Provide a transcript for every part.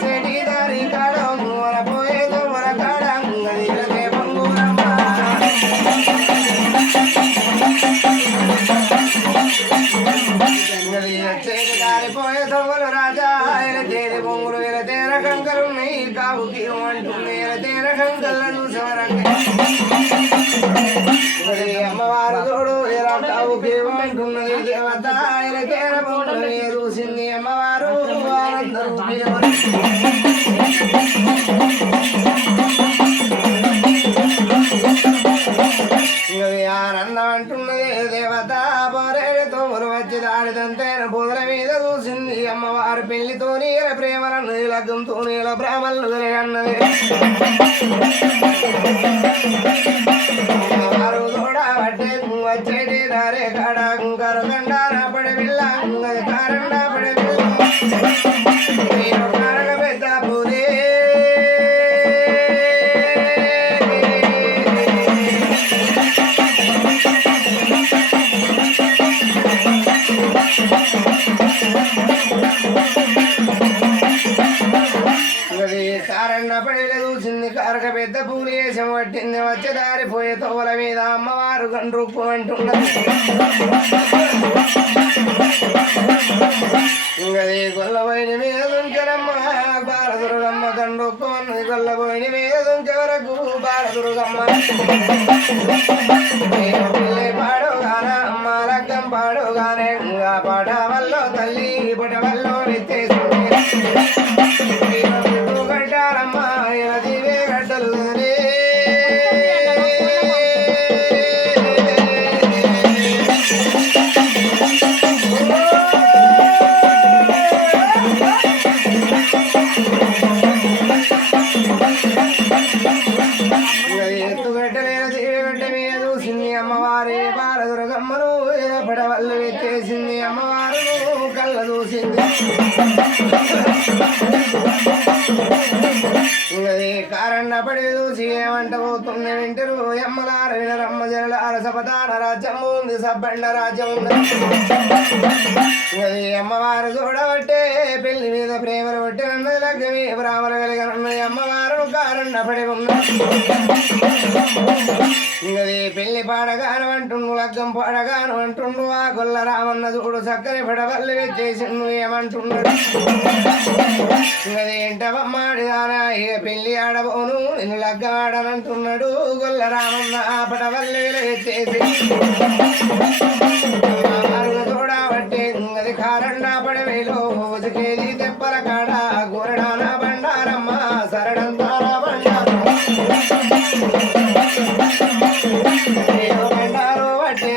చెడి దారి కాడ మూల పోయేదో మన కాడ అంగదిలకే పొంగులమ్మ. ఇంగదిల చెడి దారి పోయేదో మన రాజా ఆయన తేరి పొంగులు ఇలా తేర కంకలు అంటున్నది దేవత పోరేడుతో వచ్చి దాడిదంతే మీద చూసింది అమ్మవారి పెళ్ళితో నీల ప్రేమలను లగ్గంతో నీల బ్రాహ్మణులు అన్నది వచ్చేటి దారే కాడ అమ్మవారు గండ్రుప్పు అంటున్నది ఇంకది గొల్లబోయిన మీద దుంకరమ్మ బాలదుర్గమ్మ గండ్రుప్పు అన్నది గొల్లబోయిన మీద దుంక వరకు బాలదుర్గమ్మ. నేను పిల్లి అమ్మ రక్తం పాడుగానే. ఇంకా పాట వల్ల తల్లి పుట వల్ల చూసింది చూసి ఏమంట వింటరు. ఎమ్మలార వినరమ్మ జనలార సపదాన రాజ్యం ఉంది సబ్బండ రాజ్యం ఉంది. అమ్మవారు చూడబట్టే పెళ్ళి మీద ప్రేమను బట్టి నన్నది బ్రాహ్మణ కలిగిన అమ్మవారు కారణపడి పడి ఇంకది ఇంగది పెళ్ళి పాడగాను అంటుండు లగ్గం పాడగాను అంటుండు ఆ గొల్ల రామన్న చూడు చక్కని పిడవల్లి పెట్టేసిండు ఏమంటున్నాడు ఇంకది ఏంటవమ్మాడిదానా ఇక పెళ్ళి ఆడబోను నిన్ను లగ్గం ఆడనంటున్నాడు గొల్ల రామన్న ఆ పడవల్లి పెట్టేసి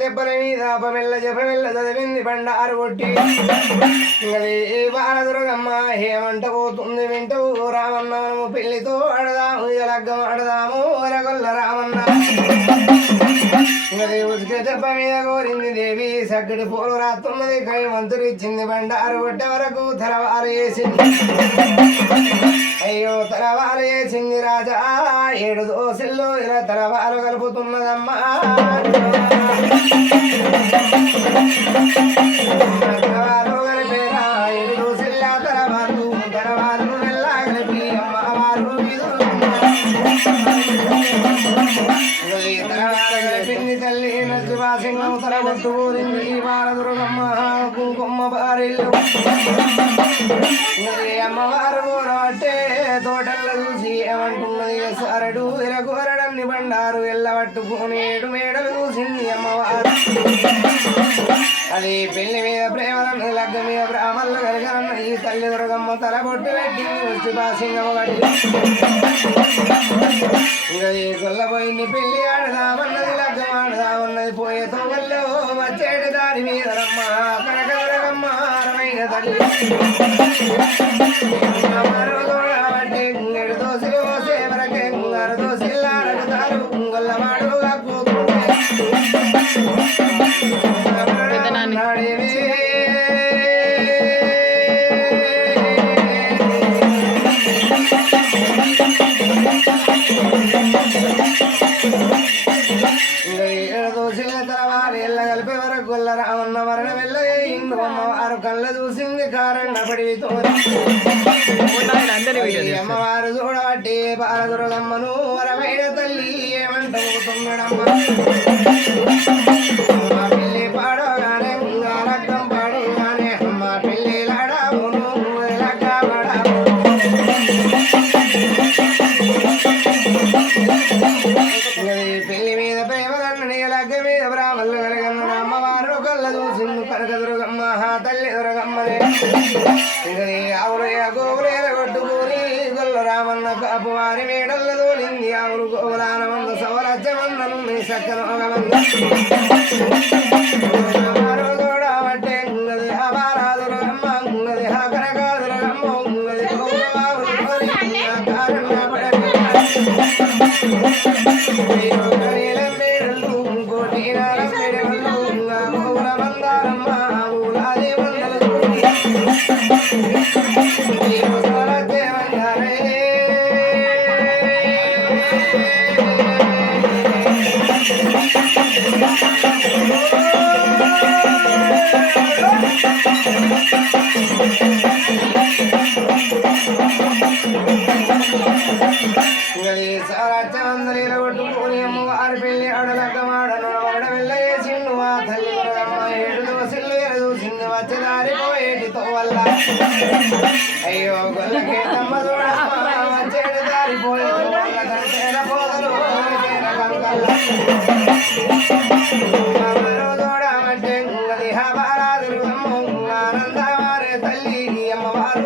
దెబ్బల మీద పమెల్ల జపమెల్ల చదివింది బండ అరగొట్టి. అది బాలదుర్గమ్మ ఏమంట పోతుంది వింటవు రామన్న మనము పెళ్ళితో ఆడదాము ఇక లగ్గం ఆడదాము వరగొల్ల రామన్న అది ఉసుక దెబ్బ మీద కోరింది దేవి సగ్గడి పూలు రాస్తున్నది కై మంతులు ఇచ్చింది బండారు కొట్టే వరకు తలవారు వేసింది. అయ్యో తలవారు వేసింది రాజా. ఏడు దోశల్లో ఇలా తలవారు కలుపుతున్నదమ్మా. తలవారు అమ్మవారు అంటే తోటల్లో చూసి ఏమంటున్నది సరడు ఇరగోరడన్ని బండారు ఎల్లబట్టుకుని మేడలు చూసింది అమ్మవారు అది పెళ్ళి మీద ప్రేమలను లగ్గ మీద బ్రాహ్మణులు కలిగిన ఈ తల్లి దుర్గమ్మ తల బొట్టు పెట్టి వచ్చి బాసింగం కట్టి. ఇంకా ఈ గొల్లపోయిని పెళ్ళి ఆడదామన్నది లగ్గం ఆడదామన్నది పోయే తోగల్లో వచ్చేటి దారి మీద రమ్మ కనక దుర్గమ్మ రమైన తల్లి. అమ్మవారు చూడబట్టి బాలదుర్గమ్మను వరమైన తల్లి ఏమంటావు తుమ్మడమ్మ పాడగానే రక్తం పాడగానే అమ్మ లాడమును పెళ్ళి మీద ప్రేమలన్నీ లగ్గ మీద బ్రాహ్మణులు కలగన్న అమ్మవారు కళ్ళ కనక దుర్గమ్మ తల్లి దుర్గమ్మనే. சக்கரம் అయ్యో గొల్లకే తమ్మ చూడమ్మ వచ్చేడు పోదలు కంటేన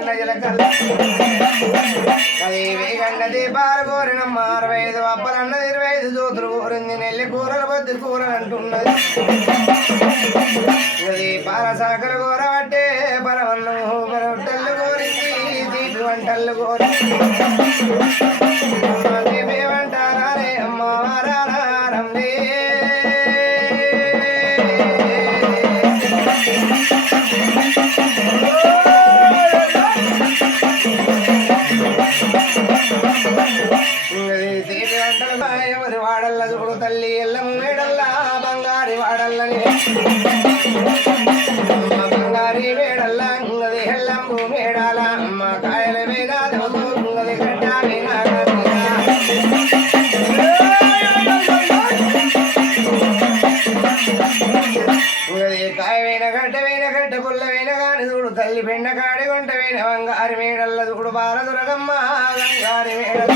గంగ గంట జలకల్ల అరవై ఐదు అప్పలన్నది ఇరవై ఐదు జోతులు కోరింది నెల్లి కూరలు బొద్దు కూరలు అంటున్నది ఇది పాలసాకలు కోరబట్టే పరవన్నము పరవట్టలు కోరింది తీపి వంటలు కోరి గుంట వేన బంగారి మేడల్ల చూడు బాల దురగమ్మ. బంగారి మేడల్ల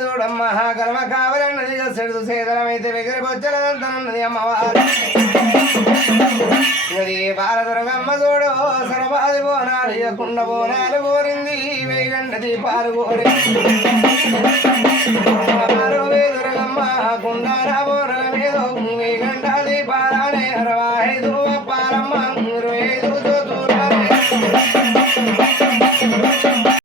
చూడమ్మ కర్మ కావాలన్నది సెడు సేదనమైతే వెగరి బొచ్చలదంతనన్నది అమ్మవారు. అది బాలదుర్గమ్మ చూడు సర్వాది బోనాలు ఇయ్యకుండ బోనాలు కోరింది వేగండ దీపాలు కోరి దుర్గమ్మ కుండాల బోనాల మీద వేగండ దీపాలనే అరవై ఐదు పాలమ్మ Thank you.